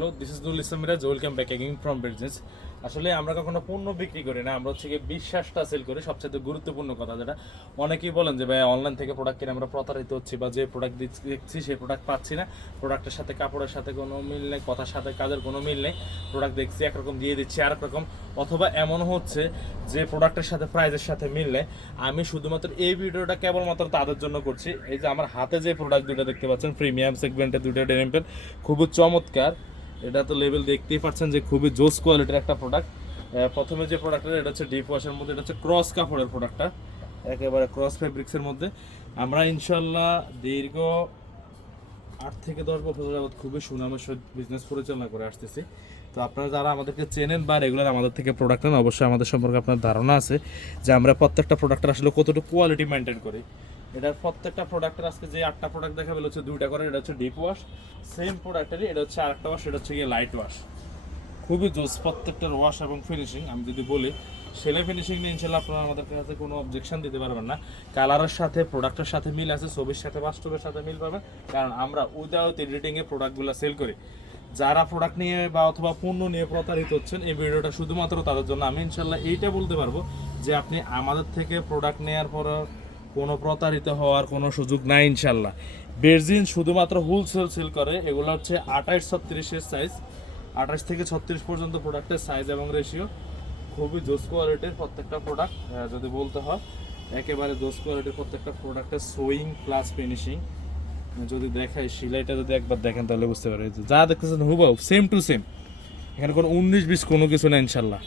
Hello this is Nurul Islam Miraj welcome back again from business আসলে আমরা কখনো পণ্য বিক্রি করি না, আমরা হচ্ছে বিশ্বাসটা সেল করি। সবচেয়ে গুরুত্বপূর্ণ কথা যেটা। অনেকেই বলেন যে, ভাই অনলাইন থেকে প্রোডাক্ট কিনে আমরা প্রতারিত হচ্ছি বা যে প্রোডাক্ট দেখছি সেই প্রোডাক্ট পাচ্ছি না। প্রোডাক্টের সাথে, কাপড়ের সাথে কোনো মিল নেই, কথার সাথে, কাজের কোনো মিল নেই। প্রোডাক্ট দেখছি, একরকম দিয়ে দিচ্ছি আরেক রকম অথবা এমন হচ্ছে যে প্রোডাক্টের সাথে প্রাইজের সাথে মিল নেই। আমি শুধুমাত্র এই ভিডিওটা কেবলমাত্র তাদের জন্য করছি। এই যে, আমার হাতে যে প্রোডাক্ট দুটো দেখতে পাচ্ছেন প্রিমিয়াম সেগমেন্টের দুটো ডেনিম খুবই চমৎকার। এটা তো লেভেল দেখতেই পাচ্ছেন যে খুবই জোস কোয়ালিটির একটা প্রোডাক্ট প্রথমে যে প্রোডাক্টটা এটা হচ্ছে ডিপ ওয়াশের মধ্যে, এটা হচ্ছে ক্রস কাপড়ের প্রোডাক্টটা একেবারে ক্রস ফেব্রিক্সের মধ্যে। আমরা ইনশাল্লাহ দীর্ঘ আট থেকে দশ বছর যাবত খুবই সুনামের সহিত বিজনেস পরিচালনা করে আসতেছি। তো আপনারা যারা আমাদেরকে চেনেন বা রেগুলার আমাদের থেকে প্রোডাক্ট নেন, অবশ্যই আমাদের সম্পর্কে আপনার ধারণা আছে যে আমরা প্রত্যেকটা প্রোডাক্টের আসলে কতটুকু কোয়ালিটি মেনটেন করি। এটার প্রত্যেকটা প্রোডাক্টের আজকে যে আটটা প্রোডাক্ট দেখা হচ্ছে দুইটা করে, এটা হচ্ছে ডিপ ওয়াশ সেম প্রোডাক্টেরই এটা হচ্ছে আরেকটা ওয়াশ এটা হচ্ছে গিয়ে লাইট ওয়াশ খুবই জোস প্রত্যেকটার ওয়াশ এবং ফিনিশিং আমি যদি বলি সেলে ফিনিশিং নিয়ে ইনশাল্লাহ আপনারা আমাদের কাছে কোনো অবজেকশন দিতে পারবেন না। কালারের সাথে প্রোডাক্টের সাথে মিল আছে, ছবির সাথে, বাস্তবের সাথে মিল পাবেন, কারণ আমরা উইদাউট এডিটিংয়ে প্রোডাক্টগুলো সেল করি। যারা প্রোডাক্ট নিয়ে বা অথবা পণ্য নিয়ে প্রতারিত হচ্ছেন, এই ভিডিওটা শুধুমাত্র তাদের জন্য, আমি ইনশাল্লাহ এইটা বলতে পারব যে আপনি আমাদের থেকে প্রোডাক্ট নেওয়ার পর কোনো প্রতারিত হওয়ার কোনো সুযোগ নাই ইনশাল্লাহ। বেরজিন শুধুমাত্র হোলসেল সেল করে, এগুলো হচ্ছে আঠাইশ ছত্রিশের সাইজ আঠাশ থেকে ছত্রিশ পর্যন্ত প্রোডাক্টের সাইজ এবং রেশিও খুবই জোস কোয়ালিটির প্রত্যেকটা প্রোডাক্ট যদি বলতে হয়, একেবারে জোস কোয়ালিটির প্রত্যেকটা প্রোডাক্টের সোয়িং প্লাস ফিনিশিং যদি দেখাই, সিলাইটা যদি একবার দেখেন তাহলে বুঝতে পারবে যা দেখতেছেন হুবাও সেম টু সেম এখানে কোনো উনিশ বিশ কোনো কিছু না ইনশাল্লাহ।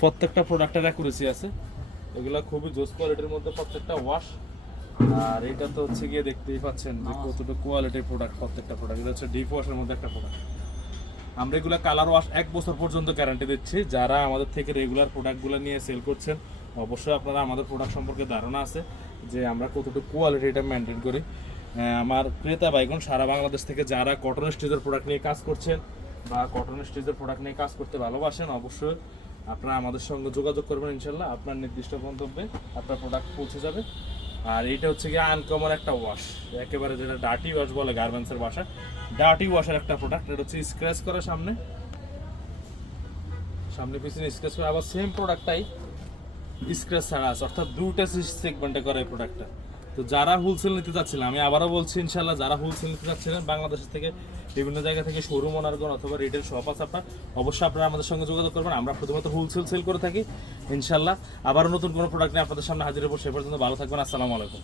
প্রত্যেকটা প্রোডাক্টের অ্যাকুরেসি আছে। এগুলো খুবই জোস কোয়ালিটির মধ্যে প্রত্যেকটা ওয়াশ আর এটা তো হচ্ছে গিয়ে দেখতেই পাচ্ছেন যে কতটা কোয়ালিটির প্রোডাক্ট প্রত্যেকটা প্রোডাক্ট এটা হচ্ছে ডিপ ওয়াশের মধ্যে একটা প্রোডাক্ট আমরা এগুলো কালার ওয়াশ এক বছর পর্যন্ত গ্যারান্টি দিচ্ছি। যারা আমাদের থেকে রেগুলার প্রোডাক্টগুলো নিয়ে সেল করছেন অবশ্যই আপনারা আমাদের প্রোডাক্ট সম্পর্কে ধারণা আছে যে আমরা কতটুকু কোয়ালিটিটা মেনটেন করি। আমার ক্রেতা বাইগন সারা বাংলাদেশ থেকে যারা কটন স্টেজের প্রোডাক্ট নিয়ে কাজ করছেন বা কটন স্টেজের প্রোডাক্ট নিয়ে কাজ করতে ভালোবাসেন অবশ্যই আপনারা আমাদের সঙ্গে যোগাযোগ করবেন ইনশাল্লাহ আপনার নির্দিষ্ট গন্তব্যে আপনার প্রোডাক্ট পৌঁছে যাবে। আর এটা হচ্ছে গিয়ে আনকমন একটা ওয়াশ একেবারে যেটা ডাটি ওয়াশ বলে গার্মেন্টসের ভাষা ডাটি ওয়াশের একটা প্রোডাক্ট এটা হচ্ছে স্ক্র্যাচ করে সামনে। সামনে পিছনে স্ক্র্যাচ করে, আবার সেম প্রোডাক্টটাই স্ক্র্যাচ ছাড়া আছে, অর্থাৎ দুইটা সেগমেন্টে করে এই প্রোডাক্টটা তো যারা হোলসেল নিতে চাচ্ছিলেন আমি আবারও বলছি ইনশাল্লাহ যারা হোলসেল নিতে চাচ্ছিলেন বাংলাদেশ থেকে বিভিন্ন জায়গা থেকে শোরুম ওনারগণ অথবা রিটেল শপ আছে আপনার, অবশ্যই আপনারা আমাদের সঙ্গে যোগাযোগ করবেন। আমরা প্রথমত হোলসেল সেল করে থাকি ইনশাল্লাহ আবারও নতুন কোনো প্রোডাক্ট নিয়ে আপনাদের সামনে হাজির হব, সে পর্যন্ত ভালো থাকবেন। আসসালামু আলাইকুম।